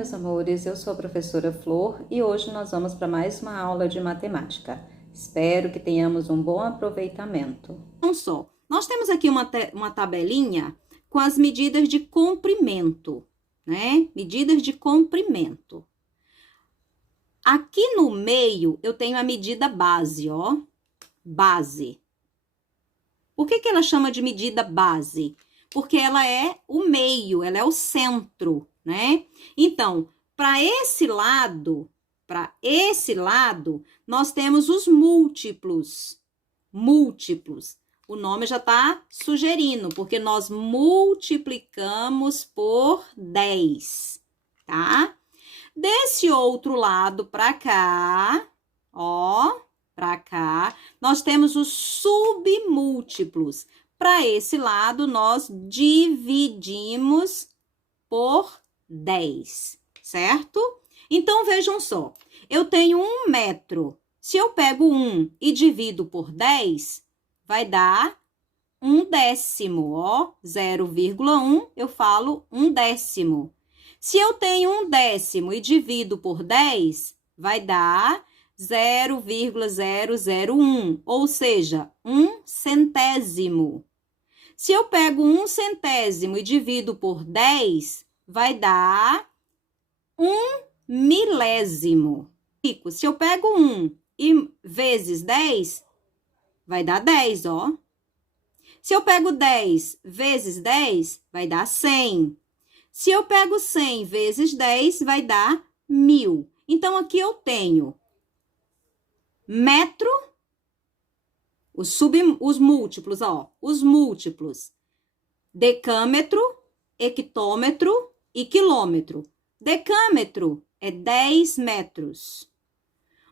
meus amores, eu sou a professora Flor e hoje nós vamos para mais uma aula de matemática. Espero que tenhamos um bom aproveitamento. Então, nós temos aqui uma tabelinha com as medidas de comprimento, né? Medidas de comprimento. Aqui no meio, eu tenho a medida base, ó. Base. Por que ela chama de medida base? Porque ela é o meio, ela é o centro, né? Então, para esse lado, nós temos os múltiplos. Múltiplos. O nome já está sugerindo, porque nós multiplicamos por 10, tá? Desse outro lado para cá, ó, para cá, nós temos os submúltiplos. Para esse lado, nós dividimos por 10, certo? Então, vejam só, eu tenho 1 metro. Se eu pego 1 e divido por 10, vai dar 1/10, ó. 0,1, eu falo 1/10. Se eu tenho 1/10 e divido por 10, vai dar 0,001, ou seja, 1 centésimo. Se eu pego 1 centésimo e divido por 10, vai dar 1 milésimo. Se eu pego 1 e vezes 10, vai dar 10, ó. Se eu pego 10 vezes 10, vai dar 100. Se eu pego 100 vezes 10, vai dar 1000. Então, aqui eu tenho metro, os múltiplos, ó, os múltiplos. Decâmetro, hectômetro e quilômetro. Decâmetro é 10 metros.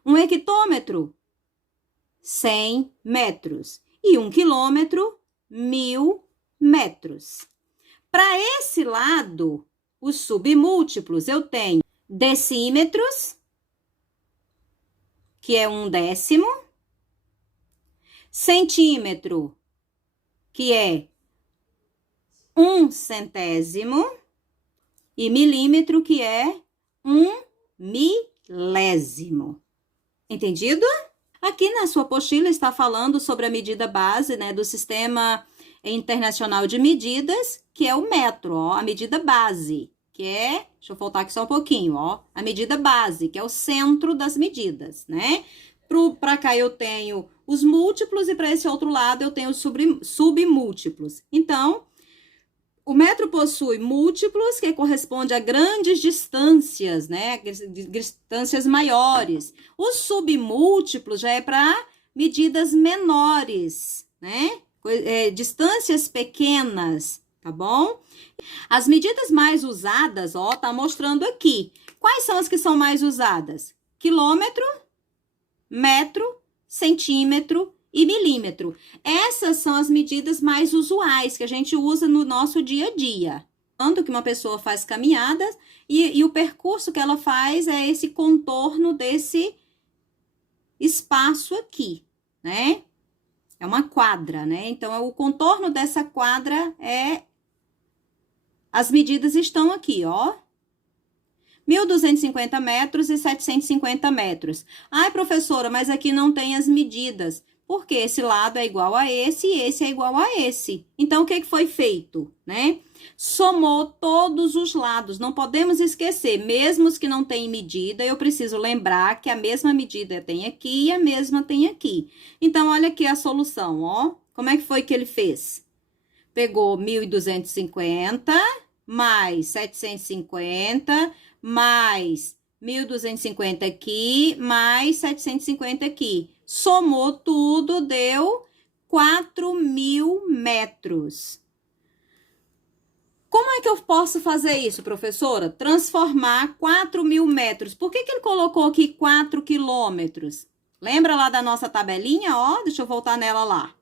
Um hectômetro, 100 metros. E 1 quilômetro, 1000 metros. Para esse lado, os submúltiplos, eu tenho decímetros, que é 1/10, centímetro, que é 1 centésimo, e milímetro, que é 1 milésimo. Entendido? Aqui na sua apostila está falando sobre a medida base, né, do Sistema Internacional de Medidas, que é o metro, ó, a medida base, que é, deixa eu voltar aqui só um pouquinho, ó, a medida base, que é o centro das medidas, né? Para cá eu tenho os múltiplos e para esse outro lado eu tenho os submúltiplos. Então, o metro possui múltiplos que correspondem a grandes distâncias, né? Distâncias maiores. Os submúltiplos já é para medidas menores, né? Distâncias pequenas, tá bom? As medidas mais usadas, ó, tá mostrando aqui. Quais são as que são mais usadas? Quilômetro, metro, centímetro e milímetro. Essas são as medidas mais usuais que a gente usa no nosso dia a dia. Tanto que uma pessoa faz caminhadas e o percurso que ela faz é esse contorno desse espaço aqui, né? É uma quadra, né? Então, o contorno dessa quadra as medidas estão aqui, ó. 1.250 metros e 750 metros. Ai, professora, mas aqui não tem as medidas. Porque esse lado é igual a esse e esse é igual a esse. Então, o que foi feito, né? Somou todos os lados. Não podemos esquecer, mesmo os que não têm medida, eu preciso lembrar que a mesma medida tem aqui e a mesma tem aqui. Então, olha aqui a solução, ó. Como é que foi que ele fez? Pegou 1.250 mais 750 mais 1.250 aqui, mais 750 aqui. Somou tudo, deu 4.000 metros. Como é que eu posso fazer isso, professora? Transformar 4.000 metros. Por que ele colocou aqui 4 quilômetros? Lembra lá da nossa tabelinha? Ó, deixa eu voltar nela lá.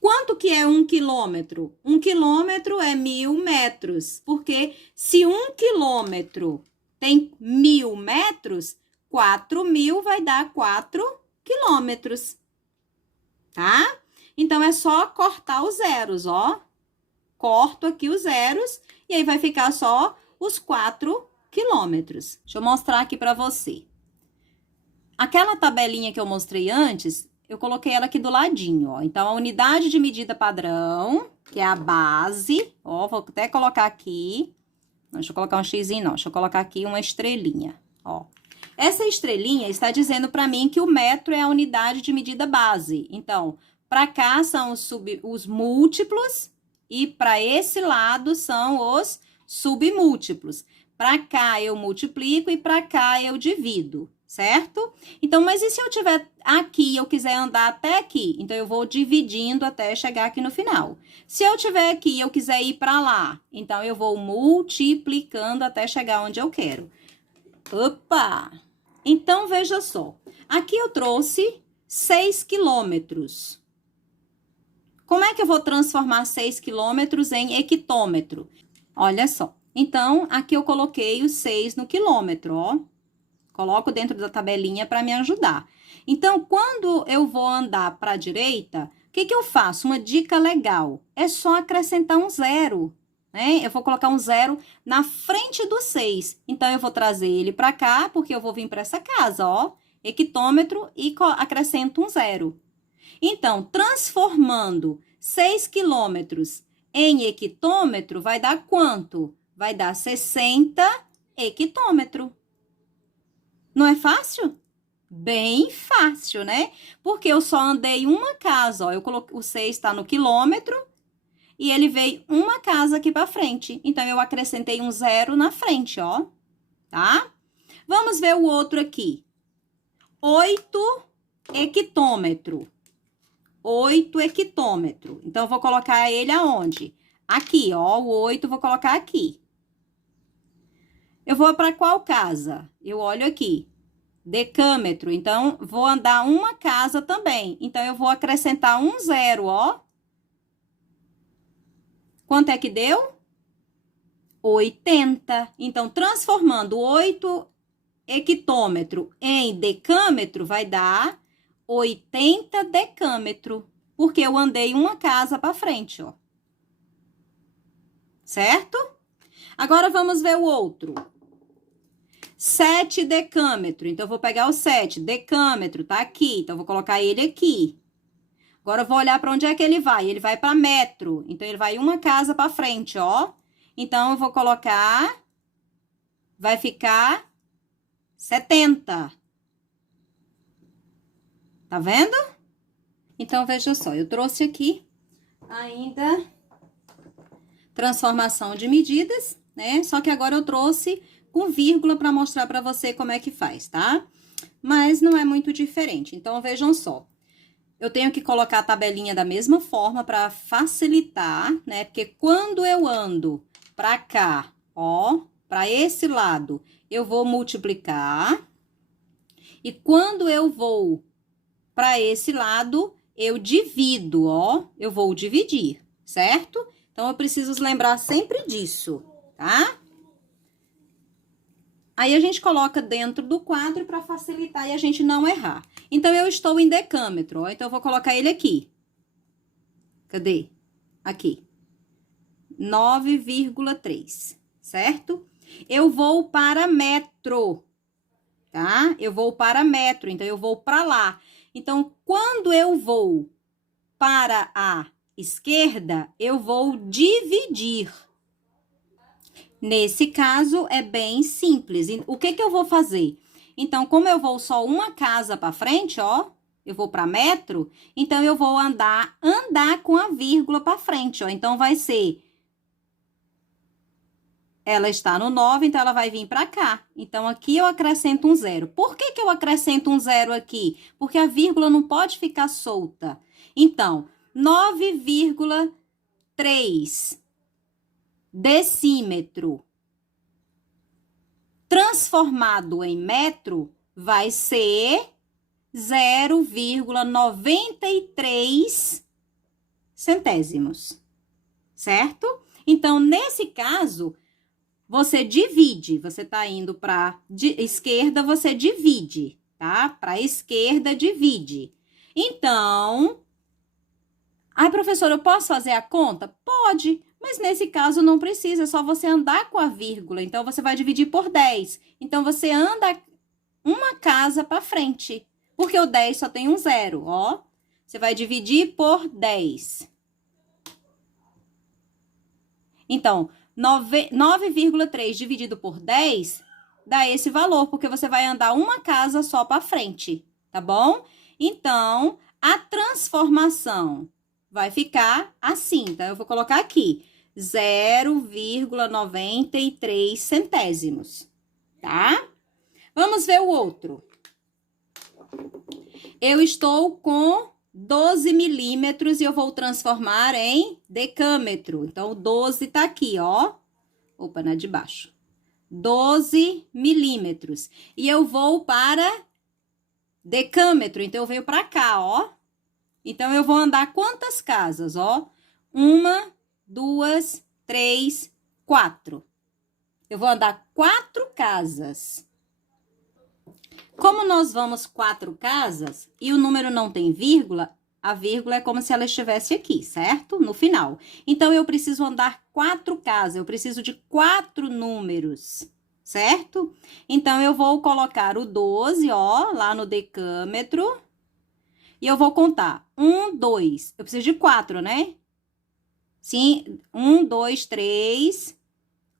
Quanto que é 1 quilômetro? 1 quilômetro é 1.000 metros. Porque se 1 quilômetro tem 1.000 metros, 4.000 vai dar 4 quilômetros, tá? Então, é só cortar os zeros, ó. Corto aqui os zeros e aí vai ficar só os 4 quilômetros. Deixa eu mostrar aqui para você. Aquela tabelinha que eu mostrei antes, eu coloquei ela aqui do ladinho, ó. Então, a unidade de medida padrão, que é a base, ó, vou até colocar aqui. Não, deixa eu colocar um xizinho, não. Deixa eu colocar aqui uma estrelinha, ó. Essa estrelinha está dizendo para mim que o metro é a unidade de medida base. Então, para cá são os múltiplos e para esse lado são os submúltiplos. Para cá eu multiplico e para cá eu divido, certo? Então, mas e se eu tiver aqui e eu quiser andar até aqui? Então, eu vou dividindo até chegar aqui no final. Se eu tiver aqui e eu quiser ir para lá, então eu vou multiplicando até chegar onde eu quero. Opa! Então, veja só. Aqui eu trouxe 6 quilômetros. Como é que eu vou transformar 6 quilômetros em hectômetro? Olha só. Então, aqui eu coloquei o 6 no quilômetro, ó. Coloco dentro da tabelinha para me ajudar. Então, quando eu vou andar para a direita, o que eu faço? Uma dica legal. É só acrescentar um zero, né? Eu vou colocar um zero na frente do 6. Então, eu vou trazer ele para cá, porque eu vou vir para essa casa, ó. Hectômetro e acrescento um zero. Então, transformando 6 quilômetros em hectômetro, vai dar quanto? Vai dar 60 hectômetro. Não é fácil? Bem fácil, né? Porque eu só andei uma casa, ó. Eu coloquei, o 6 está no quilômetro e ele veio uma casa aqui para frente. Então, eu acrescentei um zero na frente, ó. Tá? Vamos ver o outro aqui. 8 hectômetro. 8 hectômetro. Então, eu vou colocar ele aonde? Aqui, ó. O 8 eu vou colocar aqui. Eu vou para qual casa? Eu olho aqui. Decâmetro. Então, vou andar uma casa também. Então, eu vou acrescentar um zero, ó. Quanto é que deu? 80. Então, transformando 8 hectômetro em decâmetro, vai dar 80 decâmetro. Porque eu andei uma casa para frente, ó. Certo? Agora, vamos ver o outro. 7 decâmetro. Então, eu vou pegar o 7. Decâmetro, tá aqui. Então, eu vou colocar ele aqui. Agora, eu vou olhar para onde é que ele vai. Ele vai para metro. Então, ele vai uma casa para frente, ó. Então, eu vou colocar... Vai ficar 70. Tá vendo? Então, veja só. Eu trouxe aqui ainda transformação de medidas, né? Só que agora eu trouxe com vírgula para mostrar para você como é que faz, tá? Mas não é muito diferente. Então, vejam só. Eu tenho que colocar a tabelinha da mesma forma para facilitar, né? Porque quando eu ando para cá, ó, para esse lado, eu vou multiplicar. E quando eu vou para esse lado, eu divido, ó. Eu vou dividir, certo? Então, eu preciso lembrar sempre disso, tá? Aí, a gente coloca dentro do quadro para facilitar e a gente não errar. Então, eu estou em decâmetro, ó. Então, eu vou colocar ele aqui. Cadê? Aqui. 9,3, certo? Eu vou para metro, tá? Eu vou para metro, então, eu vou para lá. Então, quando eu vou para a esquerda, eu vou dividir. Nesse caso, é bem simples. O que que eu vou fazer? Então, como eu vou só uma casa para frente, ó, eu vou para metro, então eu vou andar com a vírgula para frente, ó. Então, vai ser... Ela está no 9, então ela vai vir para cá. Então, aqui eu acrescento um zero. Por que que eu acrescento um zero aqui? Porque a vírgula não pode ficar solta. Então, 9,3 decímetro transformado em metro vai ser 0,93 centésimos, certo? Então, nesse caso, você divide. Você tá indo para esquerda, você divide, tá? Para esquerda, divide. Então, ai, professora, eu posso fazer a conta? Pode. Mas nesse caso não precisa, é só você andar com a vírgula. Então, você vai dividir por 10. Então, você anda uma casa para frente, porque o 10 só tem um zero, ó. Você vai dividir por 10. Então, 9,3 dividido por 10 dá esse valor, porque você vai andar uma casa só para frente, tá bom? Então, a transformação vai ficar assim, então eu vou colocar aqui 0,93 centésimos, tá? Vamos ver o outro. Eu estou com 12 milímetros e eu vou transformar em decâmetro. Então, o 12 tá aqui, ó. Opa, na de baixo. 12 milímetros. E eu vou para decâmetro. Então, eu venho para cá, ó. Então, eu vou andar quantas casas, ó? 1, 2, 3, 4. Eu vou andar 4 casas. Como nós vamos 4 casas e o número não tem vírgula, a vírgula é como se ela estivesse aqui, certo? No final. Então, eu preciso andar 4 casas, eu preciso de 4 números, certo? Então, eu vou colocar o 12, ó, lá no decâmetro. E eu vou contar 1, 2. Eu preciso de 4, né? Sim, 1, 2, 3,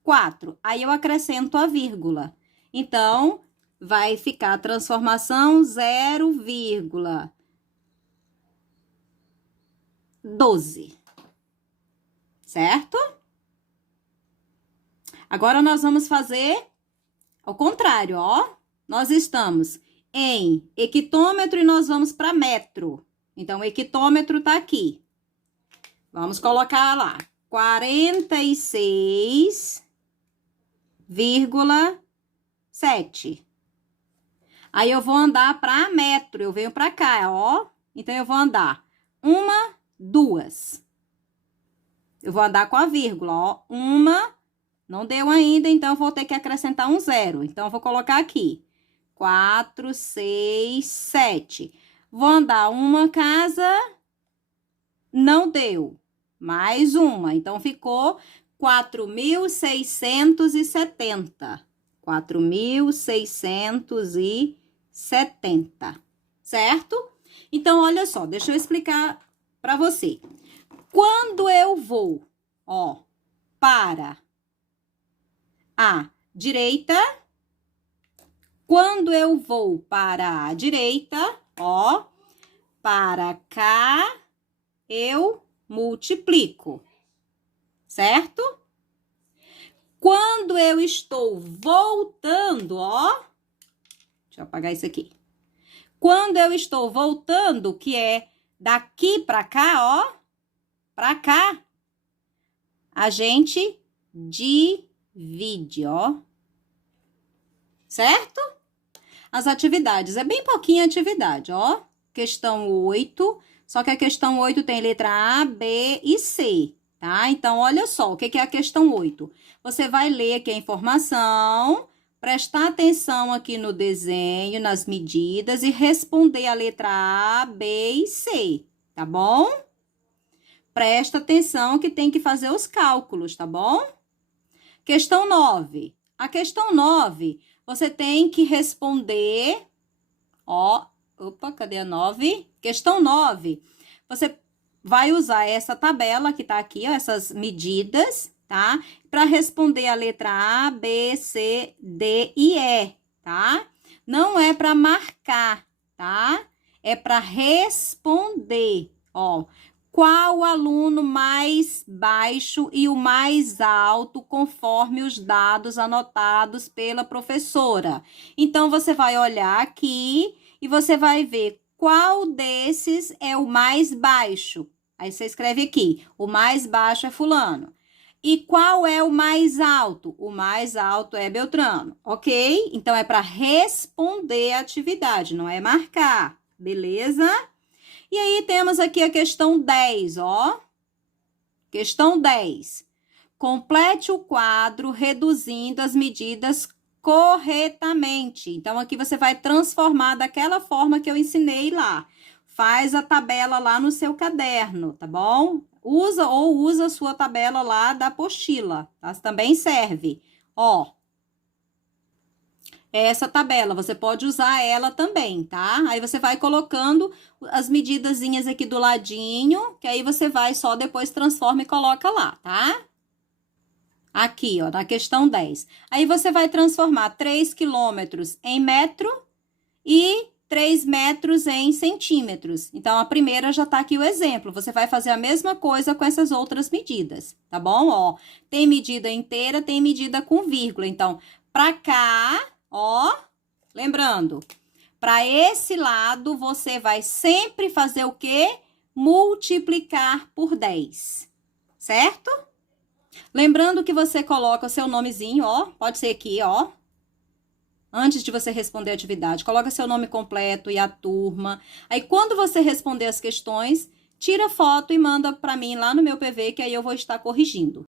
4. Aí, eu acrescento a vírgula. Então, vai ficar a transformação 0,12. Certo? Agora, nós vamos fazer ao contrário, ó. Nós estamos em hectômetro e nós vamos para metro. Então, o hectômetro tá aqui. Vamos colocar lá. 46,7. Aí, eu vou andar para metro, eu venho para cá, ó. Então, eu vou andar 1, 2. Eu vou andar com a vírgula, ó. 1, não deu ainda, então, eu vou ter que acrescentar um 0. Então, eu vou colocar aqui. 4, 6, 7. Vou andar uma casa, não deu. Mais uma, então, ficou 4.670. 4.670, certo? Então, olha só, deixa eu explicar para você. Quando eu vou, ó, para a direita, quando eu vou para a direita, ó, para cá, eu multiplico, certo? Quando eu estou voltando, ó, deixa eu apagar isso aqui. Quando eu estou voltando, que é daqui para cá, ó, para cá, a gente divide, ó, certo? As atividades, é bem pouquinha atividade, ó. Questão 8, só que a questão 8 tem letra A, B e C, tá? Então, olha só, o que é a questão 8? Você vai ler aqui a informação, prestar atenção aqui no desenho, nas medidas e responder a letra A, B e C, tá bom? Presta atenção que tem que fazer os cálculos, tá bom? Questão 9. A questão 9, você tem que responder, ó, opa, cadê a 9? Questão 9, você vai usar essa tabela que tá aqui, ó, essas medidas, tá? Para responder a letra A, B, C, D e E, tá? Não é para marcar, tá? É para responder, ó. Qual aluno mais baixo e o mais alto, conforme os dados anotados pela professora? Então, você vai olhar aqui e você vai ver qual desses é o mais baixo. Aí, você escreve aqui, o mais baixo é fulano. E qual é o mais alto? O mais alto é Beltrano, ok? Então, é para responder a atividade, não é marcar, beleza? E aí, temos aqui a questão 10, ó. Questão 10. Complete o quadro reduzindo as medidas corretamente. Então, aqui você vai transformar daquela forma que eu ensinei lá. Faz a tabela lá no seu caderno, tá bom? usa a sua tabela lá da apostila, tá? Também serve. Ó, essa tabela, você pode usar ela também, tá? Aí você vai colocando as medidazinhas aqui do ladinho, que aí você vai só depois transforma e coloca lá, tá? Aqui, ó, na questão 10. Aí você vai transformar 3 quilômetros em metro e 3 metros em centímetros. Então, a primeira já tá aqui o exemplo. Você vai fazer a mesma coisa com essas outras medidas, tá bom? Ó, tem medida inteira, tem medida com vírgula. Então, pra cá, ó, lembrando, para esse lado, você vai sempre fazer o quê? Multiplicar por 10, certo? Lembrando que você coloca o seu nomezinho, ó, pode ser aqui, ó. Antes de você responder a atividade, coloca seu nome completo e a turma. Aí, quando você responder as questões, tira foto e manda para mim lá no meu PV, que aí eu vou estar corrigindo,